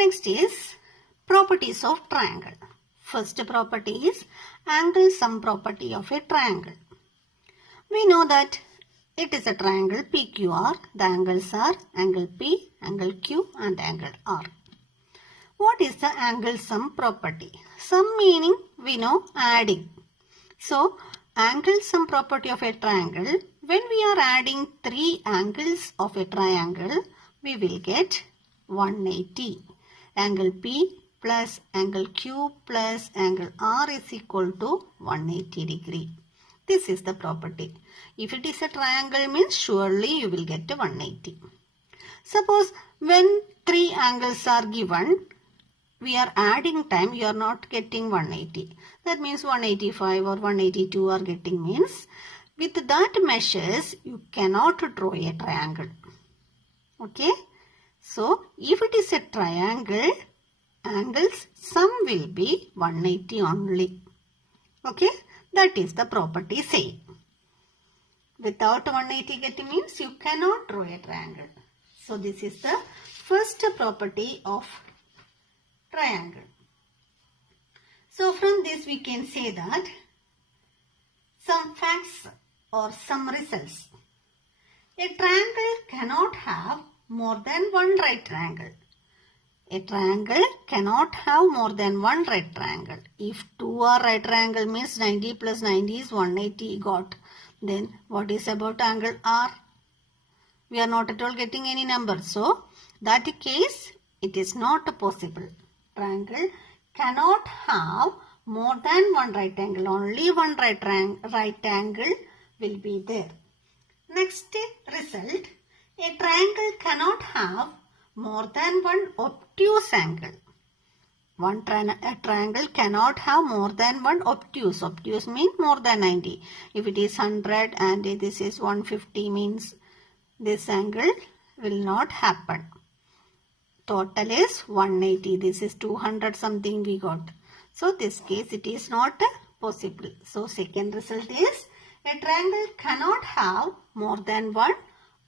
Next is properties of triangle. First property is angle sum property of a triangle. We know that it is a triangle PQR. The angles are angle P, angle Q and angle R. What is the angle sum property? Sum meaning we know adding. So angle sum property of a triangle, when we are adding three angles of a triangle, we will get 180. Angle P plus angle Q plus angle R is equal to 180 degree. This is the property. If it is a triangle means surely you will get 180. Suppose when three angles are given, we are adding time, you are not getting 180. That means 185 or 182 are getting means with that measures you cannot draw a triangle. Okay. So if it is a triangle, angles sum will be 180 only. Okay. That is the property saying. Without 180 getting means you cannot draw a triangle. So this is the first property of triangle. So from this we can say that some facts or some results. A triangle cannot have more than one right triangle. A triangle cannot have more than one right triangle. If two are right triangle means 90 plus 90 is 180 got. Then what is about angle R? We are not at all getting any number. So that case it is not possible. Triangle cannot have more than one right angle. Only one right angle will be there. Next result. A triangle cannot have more than one obtuse angle. A triangle cannot have more than one obtuse. Obtuse means more than 90. If it is 100 and this is 150 means this angle will not happen. Total is 180. This is 200 something we got. So this case it is not possible. So second result is a triangle cannot have more than one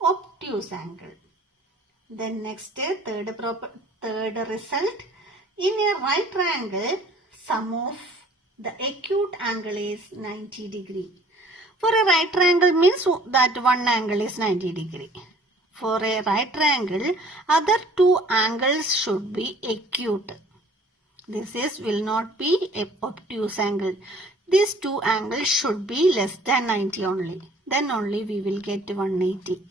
obtuse angle. Then next third result. In a right triangle, sum of the acute angle is 90 degree. For a right triangle means that one angle is 90 degree. For a right triangle, other two angles should be acute. This will not be a obtuse angle. These two angles should be less than 90 only. Then only we will get 180.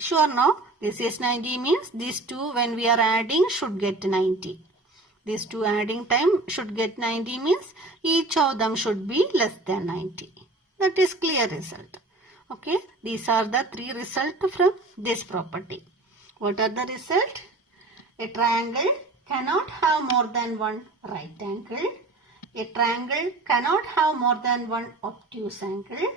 Sure no? This is 90 means these two when we are adding should get 90. These two adding time should get 90 means each of them should be less than 90. That is clear result. Okay, these are the three results from this property. What are the result? A triangle cannot have more than one right angle. A triangle cannot have more than one obtuse angle.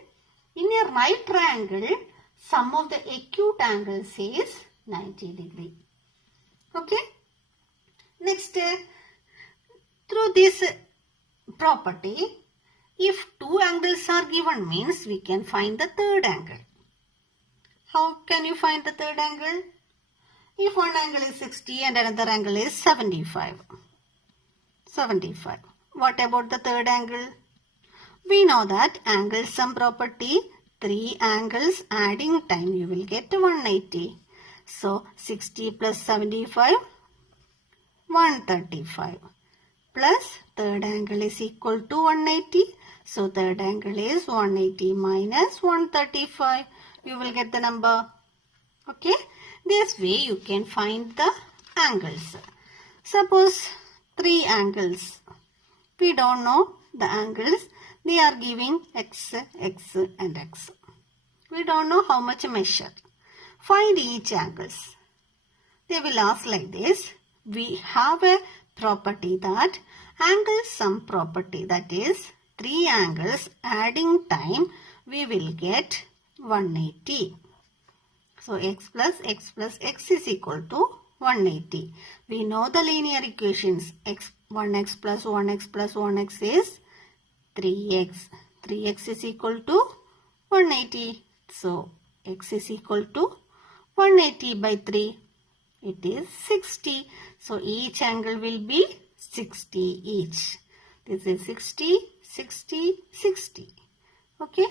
In a right triangle, sum of the acute angles is 90 degree. Okay. Next, through this property, if two angles are given means we can find the third angle. How can you find the third angle? If one angle is 60 and another angle is 75. What about the third angle? We know that angle sum property, three angles adding time you will get 180. So 60 plus 75, 135. Plus third angle is equal to 180. So third angle is 180 minus 135. You will get the number. Okay. This way you can find the angles. Suppose three angles. We don't know the angles. They are giving x, x and x. We don't know how much measure. Find each angles. They will ask like this. We have a property that angle sum property, that is three angles adding time we will get 180. So x plus x is equal to 180. We know the linear equations. 1x plus 1x plus 1x is 3x. 3x is equal to 180. So x is equal to 180 by 3. It is 60. So each angle will be 60 each. This is 60, 60, 60. Okay.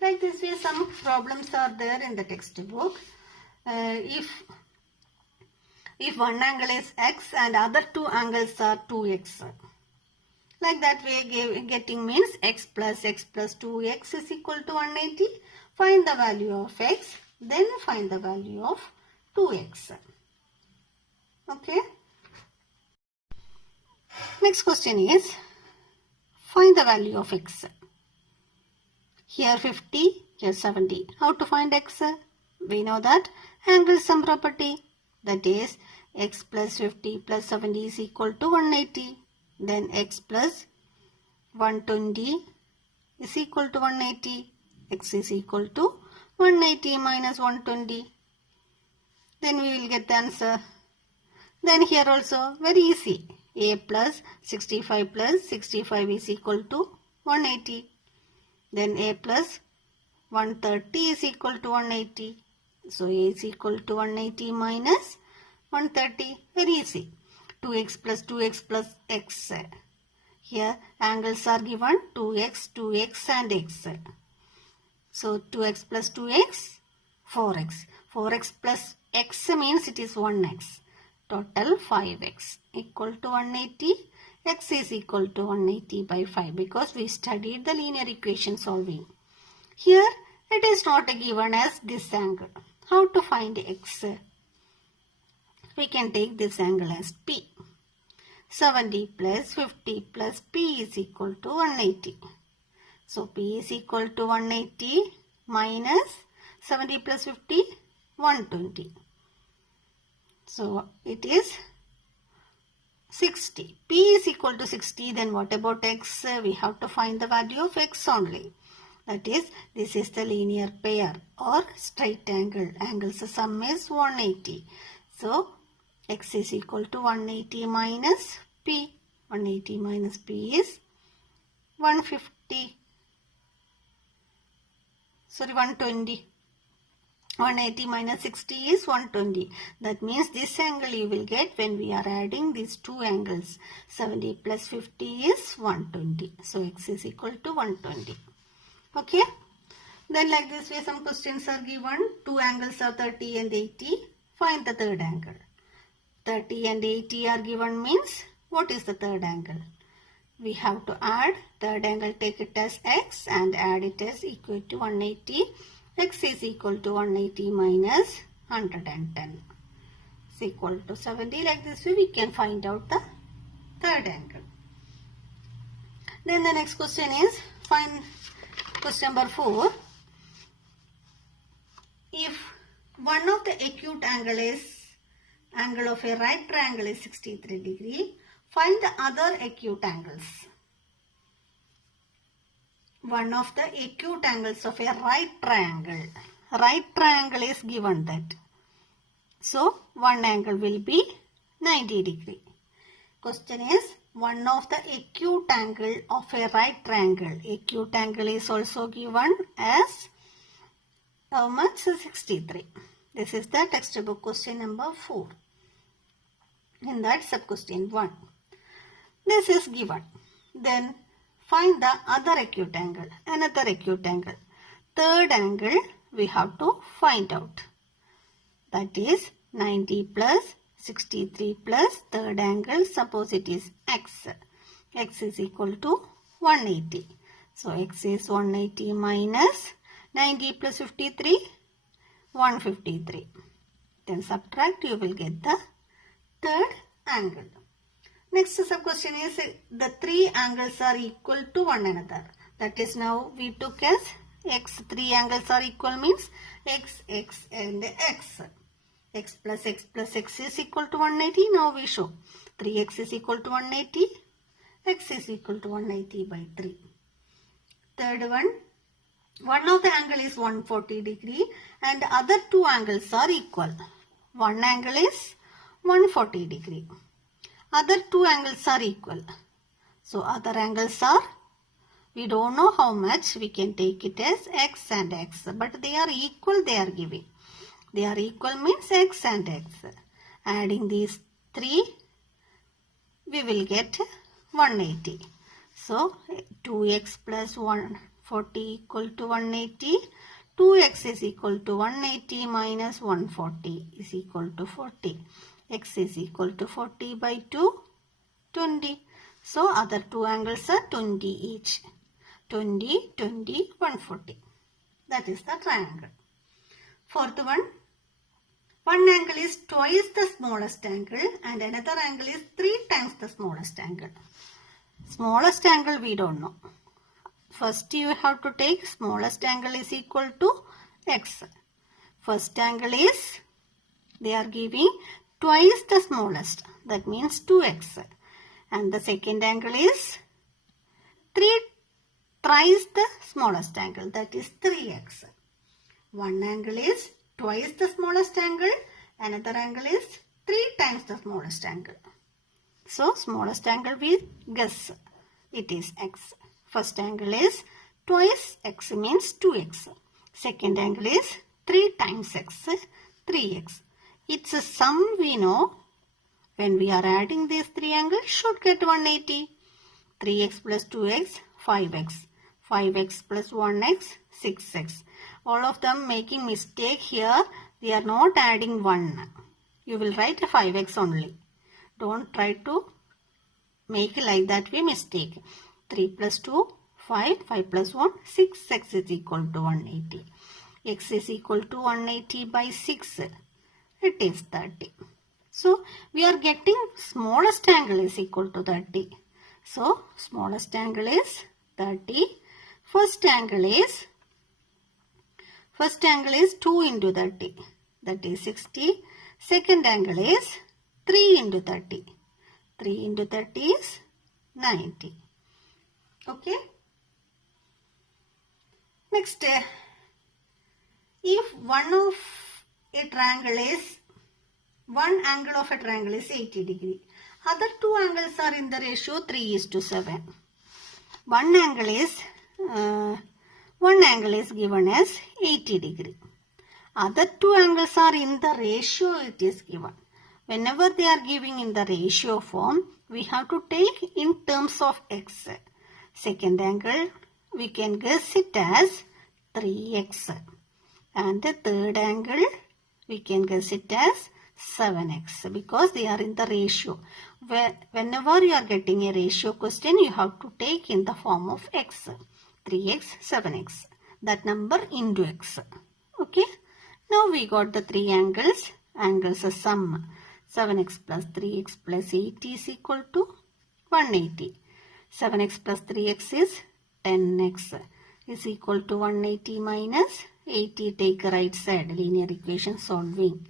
Like this way some problems are there in the textbook. If one angle is x and other two angles are 2x. Like that way getting means x plus 2x is equal to 180. Find the value of x, then find the value of 2x. Okay. Next question is find the value of x. Here 50, here 70. How to find x? We know that angle sum property, that is x plus 50 plus 70 is equal to 180. Then x plus 120 is equal to 180. X is equal to 180 minus 120. Then we will get the answer. Then here also very easy. A plus 65 is equal to 180. Then a plus 130 is equal to 180. So a is equal to 180 minus 130. Very easy. 2x plus x. Here angles are given 2x and x. So 2x plus 2x, 4x. 4x plus x means it is 1x. Total 5x equal to 180. X is equal to 180 by 5 because we studied the linear equation solving. Here it is not given as this angle. How to find x? We can take this angle as P. 70 plus 50 plus P is equal to 180. So P is equal to 180 minus 70 plus 50, 120. So it is 60. P is equal to 60. Then what about x? We have to find the value of x only. That is, this is the linear pair or straight angle. Angles sum is 180. So x is equal to 180 minus P. 180 minus P is 150. Sorry, 120. 180 minus 60 is 120. That means this angle you will get when we are adding these two angles. 70 plus 50 is 120. So x is equal to 120. Okay. Then like this way some questions are given. Two angles are 30 and 80. Find the third angle. 30 and 80 are given means what is the third angle? We have to add third angle, take it as x and add it as equal to 180. X is equal to 180 minus 110 is equal to 70. Like this way we can find out the third angle. Then the next question is find question number 4. If one of the acute angle of a right triangle is 63 degree, find the other acute angles. One of the acute angles of a right triangle. Right triangle is given that. So one angle will be 90 degree. Question is one of the acute angle of a right triangle. Acute angle is also given as how much? 63. This is the textbook question number 4. In that sub question 1. This is given. Then find the other acute angle. Another acute angle. Third angle we have to find out. That is 90 plus 63 plus third angle. Suppose it is x. X is equal to 180. So x is 180 minus 90 plus 53, 153. Then subtract, you will get the third angle. Next sub question is the three angles are equal to one another. That is now we took as x. Three angles are equal means x, x and x. X plus x is equal to 180. Now we show 3x is equal to 180. X is equal to 180 by 3. Third one of the angle is 140 degree and other two angles are equal. One angle is 140 degree. Other two angles are equal. So other angles are, we don't know how much, we can take it as x and x. But they are equal, they are giving. They are equal means x and x. Adding these 3, we will get 180. So 2x plus 140 equal to 180. 2x is equal to 180 minus 140 is equal to 40. X is equal to 40 by 2, 20. So other two angles are 20 each. 20, 20, 140. That is the triangle. Fourth one angle is twice the smallest angle and another angle is 3 times the smallest angle. Smallest angle we don't know. First you have to take smallest angle is equal to x. First angle is, they are giving twice the smallest, that means 2x. And the second angle is 3 thrice the smallest angle, that is 3x. One angle is twice the smallest angle, another angle is 3 times the smallest angle. So smallest angle we guess it is x. First angle is twice x means 2x. Second angle is 3 times x, 3x. It's a sum we know. When we are adding these 3 angles should get 180. 3x plus 2x, 5x. 5x plus 1x, 6x. All of them making mistake here. We are not adding 1. You will write a 5x only. Don't try to make like that way mistake. 3 plus 2, 5. 5 plus 1, 6x is equal to 180. X is equal to 180 by 6. It is 30. So we are getting smallest angle is equal to 30. So smallest angle is 30. First angle is 2 into 30. That is 60. Second angle is 3 into 30. 3 into 30 is 90. Okay. Next, if one angle of a triangle is 80 degree, other two angles are in the ratio 3:7. One angle is given as 80 degree. Other two angles are in the ratio it is given. Whenever they are giving in the ratio form, we have to take in terms of x. Second angle, we can guess it as 3x. And the third angle, we can guess it as 7x because they are in the ratio. Whenever you are getting a ratio question, you have to take in the form of x. 3x, 7x. That number into x. Okay. Now we got the 3 angles. Angles are sum. 7x plus 3x plus 80 is equal to 180. 7x plus 3x is 10x is equal to 180 minus 80. Take right side. Linear equation solving.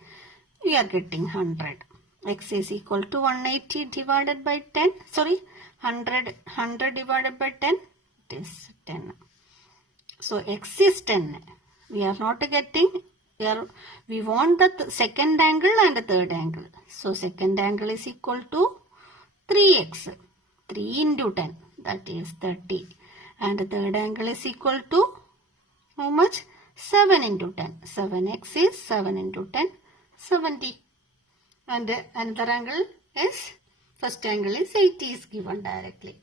We are getting 100. X is equal to 180 divided by 10. Sorry, 100 divided by 10. It is 10. So x is 10. We are not getting. We want the second angle and the third angle. So second angle is equal to 3x. 3 into 10. That is 30. And the third angle is equal to how much? 7 into 10. 7x is 7 into 10. 70. And another angle is, first angle is 80 is given directly.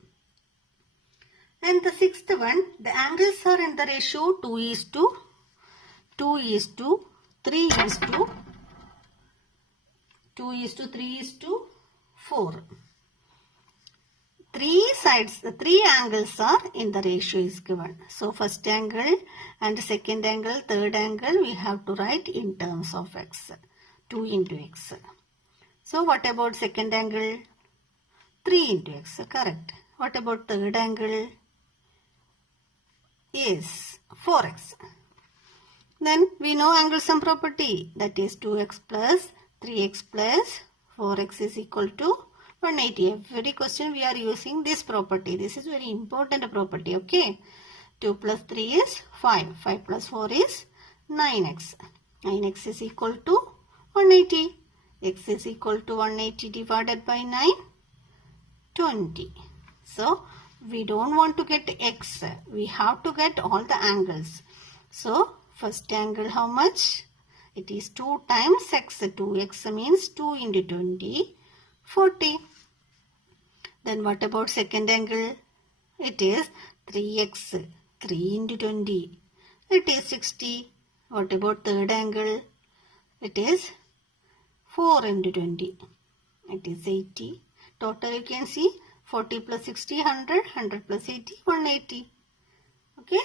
And the sixth one, the angles are in the ratio 2:3:4. Three angles are in the ratio is given. So first angle and second angle, third angle, we have to write in terms of x. 2 into x. So what about second angle? 3 into x. Correct. What about third angle? Is 4x. Then we know angle sum property, that is 2x plus 3x plus 4x is equal to 180. Every question we are using this property. This is very important property. Okay. 2 plus 3 is 5. 5 plus 4 is 9x. 9x is equal to 180. X is equal to 180 divided by 9. 20. So we don't want to get x. We have to get all the angles. So first angle how much? It is 2 times x. 2x means 2 into 20, 40. Then what about second angle? It is 3x. 3 into 20. It is 60. What about third angle? It is 4 into 20. It is 80. Total you can see 40 plus 60, 100. 100 plus 80, 180. Okay.